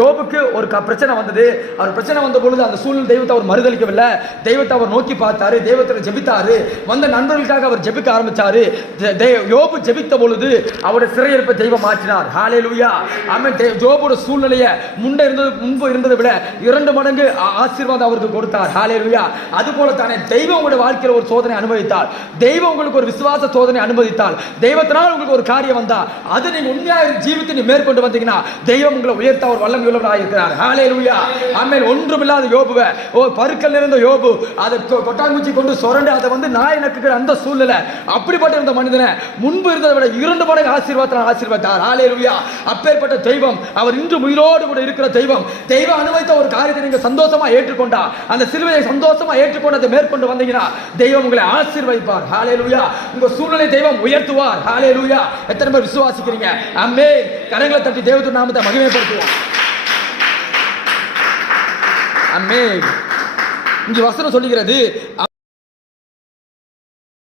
யோபுக்கு ஒரு பிரச்சனை வந்தது. அவர் பிரச்சனை வந்த பொழுது அந்த சூழ்நிலை தெய்வத்தை அவர் மறுதளிக்கவில்லை. தெய்வத்தை அவர் நோக்கி பார்த்தாரு, தெய்வத்தில் ஜெபித்தாரு, வந்த நண்பர்களுக்காக அவர் ஜெபிக்க ஆரம்பிச்சாரு. யோபு ஜெபித்த பொழுது அவருடைய சிறையிருப்பை தெய்வம் மாற்றினார். ஹல்லேலூயா, ஆமென். யோபுடைய சூழ்நிலையை முன்பு இருந்ததை விட 2 மடங்கு ஆசீர்வாதம் அவருக்கு கொடுத்தார். ஹல்லேலூயா. அது போல தானே தெய்வம் உங்களுடைய வாழ்க்கையில் ஒரு சோதனை அனுமதித்தால், தெய்வம் உங்களுக்கு ஒரு விசுவாச சோதனை அனுமதித்தால், தெய்வத்தினால் உங்களுக்கு ஒரு காரியம் வந்தா அது நீங்க உண்மையாக ஜீவித்து நீ மேற்கொண்டு வந்தீங்கன்னா தெய்வம் உங்களை உயர்த்த ஒரு வல்லமை உள்ளவராக இருக்கிறார். ஹல்லேலூயா, ஆமென். ஒன்றுமில்லாத யோபுவை, பருக்கள் நிறைந்த யோபு, அதை கொட்டாங்குச்சி கொண்டு சொரண்டு அதை நாய் நக்குகிற அந்த சூழ்நிலை, அப்படிப்பட்ட இருந்த மனிதனை முன்பு இருந்ததை விட 2 மடங்கு ஆசீர்வாதத்தால் ஆசீர்வதித்தார். ஹல்லேலூயா. அப்பேற்பட்ட தெய்வம் அவர் இன்று உயிரோடு கூட இருக்கிற தெய்வம். தெய்வம் அனுமதித்த ஒரு காரியத்தை நீங்க சந்தோஷமா ஏற்றுக்கொண்டா, அந்த சிலுவையை சந்தோஷமா ஏற்றுக்கொண்டு அதை மேற்கொண்டு வந்தீங்கன்னா தெய்வம் உங்களை ஆசீர்வதிப்பார். ஹல்லேலூயா. உங்க சூழ்நிலை தெய்வம் உயர்த்துவார். ஹல்லேலூயா. எத்தனை பேர் விசுவாசிக்கிறீங்க? ஆமென். கரங்களை தட்டி தேவனுடைய நாமத்தை மகிமைப்படுத்துவோம். ஆமென். இங்க வசனம் சொல்லுகிறது,